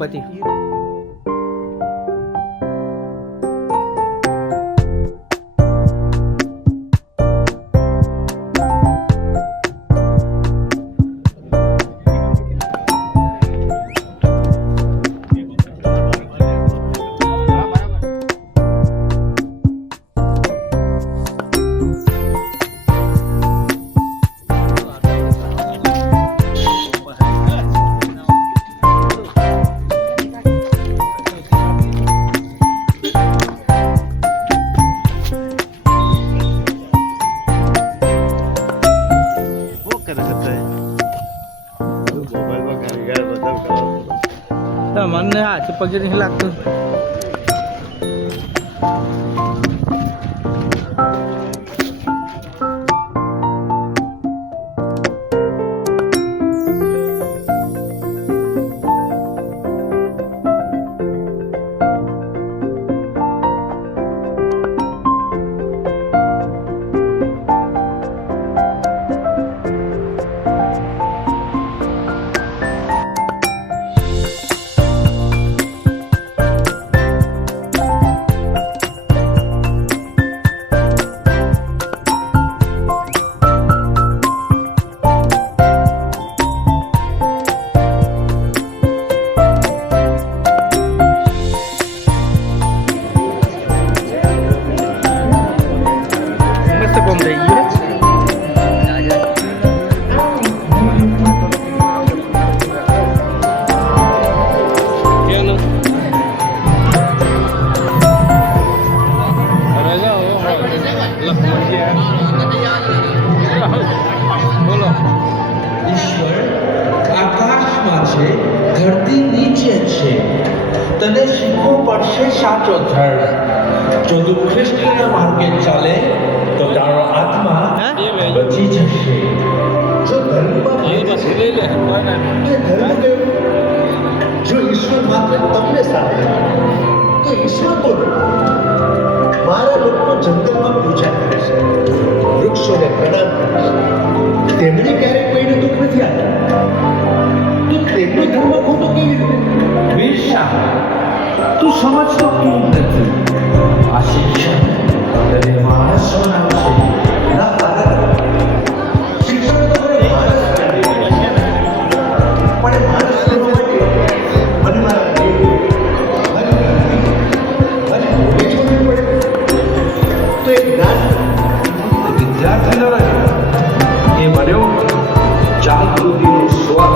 પતિ મને હાથ પગે નહીં લાગતું. ધરતી નીચે છે. તને શીખવો પડશે સાચો ધર્મ. જો તું કૃષ્ણના માર્ગે ચાલે તો તારો આત્મા બચી જશે. જો ધર્મમાં ધર્મ જો ઈશ્વર માત્ર તમને સારે તો ઈશ્વર બોલો. મારા લોકો જંગલમાં પૂજા કરે છે, વૃક્ષોને પ્રણામ કરે છે. તેમણે ક્યારેય કોઈને દુઃખ નથી આપ્યું. તો તેમનો ધર્મ ખોટો કેવી રીતે? વિશા, તું સમજતો કેમ નથી? આ શિક્ષણ તને માણસ બનાવશે. ના પાલક, શિક્ષણ તો મને માણસ બનાવે છે. પણ માણસ બનવા માટે મને મારા દેવ, મને બોલી છોડવી પડે. તો એક જ્ઞાન વિદ્યાર્થી ન રહ્યો, એ બન્યો જાગૃતિનો સ્વર.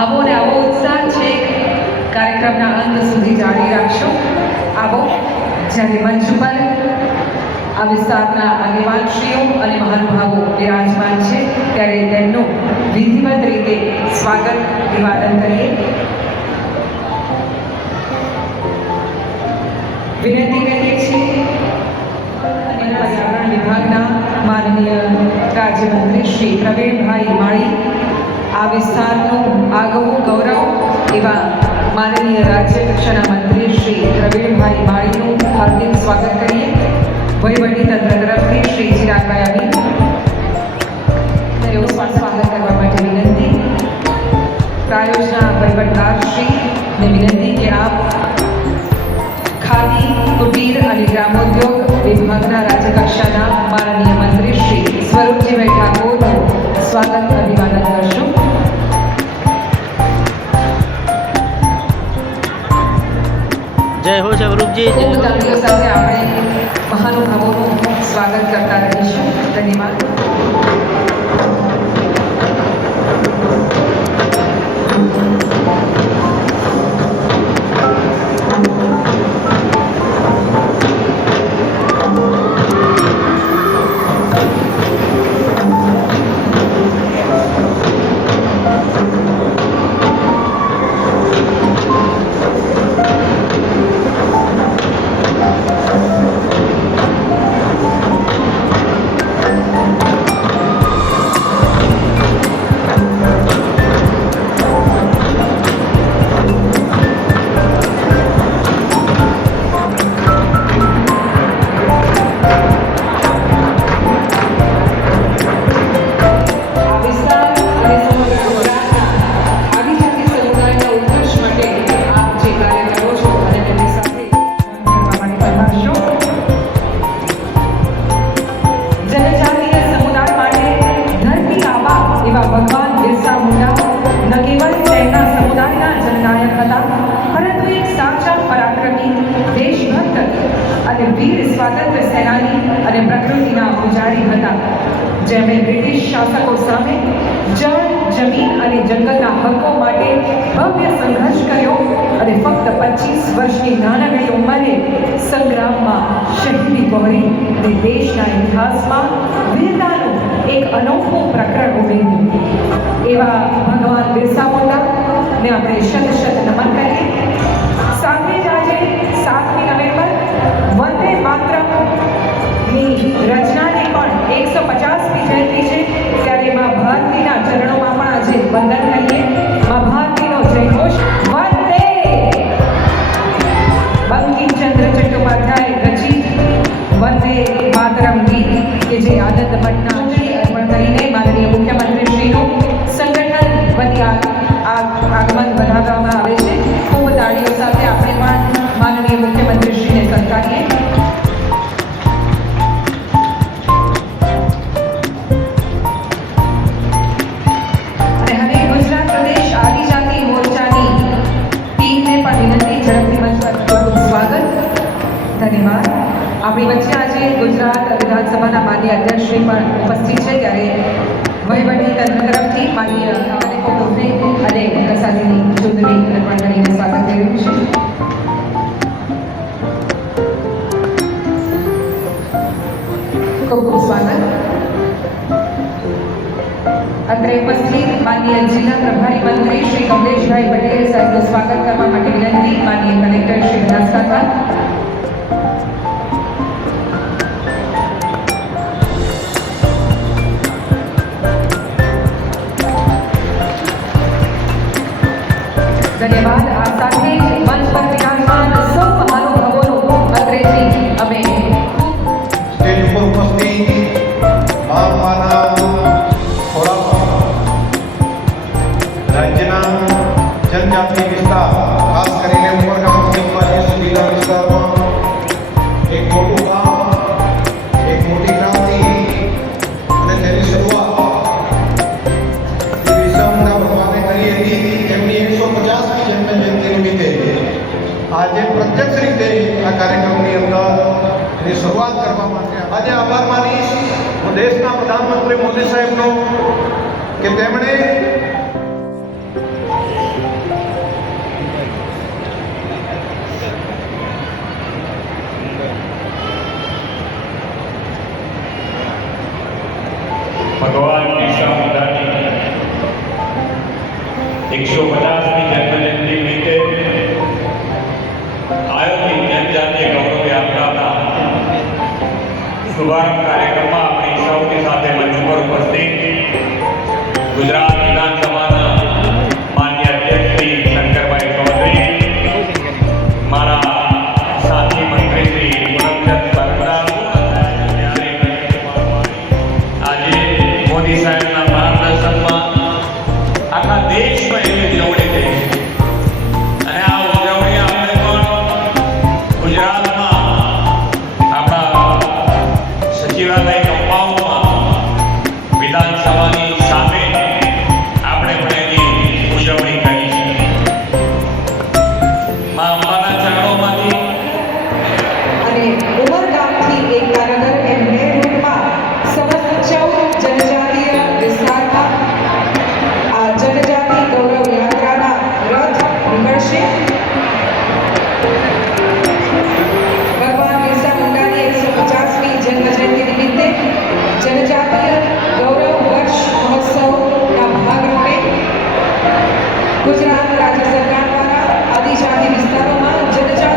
આવો ને આવો ઉત્સાહ છે કાર્યક્રમના અંત સુધી જાળવી રાખશો. આવો જ્યારે મંચ ઉપર આ વિસ્તારના આગેવાનશ્રીઓ અને મહાનુભાવો બિરાજમાન છે ત્યારે તેમનું વિધિવત રીતે સ્વાગત અભિવાદન કરીએ. વિનંતી કરીએ છીએ અને પર્યાવરણ વિભાગના માનનીય રાજ્યમંત્રી શ્રી પ્રવીણભાઈ માળી આ વિસ્તારનું આગવું ગૌરવ રાજના વહીવટદારશ્રીને વિનંતી કે આપ ખાદી કુટીર અને ગ્રામોદ્યોગ વિભાગના રાજ્યકક્ષાના માનનીય મંત્રી શ્રી સ્વરૂપજીભાઈ ઠાકોરનું સ્વાગત અભિવાદન કરશો. જય હો સ્વરૂપજી. ખૂબ તાળીઓ સાથે આપણે મહાનુભાવોનું સ્વાગત કરતા રહીશું. ધન્યવાદ. ભગવાન બિરસા મુંડા ન કેવલ તેમના સમુદાયના જનનાયક હતા, પરંતુ એક સાચા પરાક્રમી, દેશભક્ત અને વીર સ્વાતંત્ર્ય સેનાની અને પ્રકૃતિના પૂજારી હતા, જેમણે બ્રિટિશ શાસકો સામે જળ, જમીન અને જંગલના હકો માટે ભવ્ય સંઘર્ષ કર્યો અને ફક્ત 25 વર્ષની નાનકડી ઉંમરે સંગ્રામમાં શહીદી વહોરી અને દેશના ઇતિહાસમાં વીરતાનું એક અનોખું પ્રકરણ ઉમેર્યું. એવા ભગવાન બિરસા મુંડાને આપણે શત શત નમન કરીએ. સાથે જ આજે 7મી નવેમ્બર વંદે માતરમની રચનાની પણ 150મી જયંતિ છે, ત્યારે મા ભારતીના ચરણોમાં પણ આજે વંદન કરીએ. મા ભારતીનો જયઘોષ વંદે. બંકિમચંદ્ર ચટ્ટોપાધ્યાય રચિત વંદે માતરમ ગીત કે જે આનંદ મઠના અર્પણ કરીને માનનીય મુખ્યમંત્રીશ્રીનું સંગઠન વતી આગમન વધારવામાં આવે છે. ખૂબ તાળીઓ સાથે આપણે પણ માનનીય મુખ્યમંત્રીશ્રીને સત્કારીએ. અને હવે ગુજરાત પ્રદેશ આદિજાતિ મોરચાની ટીમને પણ વિનંતી, ઝડપથી મંચ પર ખૂબ સ્વાગત. ધન્યવાદ. આપણી વચ્ચે આજે ગુજરાત વિધાનસભાના માનનીય અધ્યક્ષશ્રી પણ ઉપસ્થિત છે, ત્યારે વહીવટી તંત્ર તરફથી માનનીય અનેકો બુદ્ધે અને પ્રસાદીની ચૂંટણી અર્પણ કરીને સ્વાગત થઈ રહ્યું છે. ખૂબ ખૂબ સ્વાગત. અત્રે ઉપસ્થિત માનનીય જિલ્લા પ્રભારી મંત્રી શ્રી કમલેશભાઈ પટેલ સાહેબનું સ્વાગત કરવા માટે વિનંતી. માનનીય કલેક્ટર શ્રી બનાસકાંઠા. ધન્યવાદ. આ સાથે જ મંચ પર વિરાજમાન સૌ મહાનુભાવોનું અત્રેથી અમે સ્ટેજ ઉપર ઉપસ્થિત મહાત્માના ખોરાક રાજ્યના જનજાતિ વિસ્તાર, ખાસ કરીને ઉપરગામથી અંબાજી સુધીના વિસ્તારમાં એક મોટું ગામ, એક મોટી ક્રાંતિ અને તેની શરૂઆત બિરસા મુંડા ભગવાને કરી હતી. તેમની 150મી જન્મજયંતિ નિમિત્તે આજે પ્રત્યક્ષ રીતે આ કાર્યક્રમની અંદર એની શરૂઆત કરવા માટે આજે આભાર માનીશ હું દેશના પ્રધાનમંત્રી મોદી સાહેબનો કે તેમણે ભગવાન બિરસા મુંડાની 150મી જન્મજયંતિ નિમિત્તે આયોજિત જનજાતીય ગૌરવ યાત્રાના શુભારંભ કાર્યક્રમમાં આપણી સૌની સાથે મંચ પર ઉપસ્થિત ગુજરાત વિધાનસભા ગુજરાત રાજ્ય સરકાર દ્વારા આદિજાતિ વિસ્તારોમાં જનજાતિ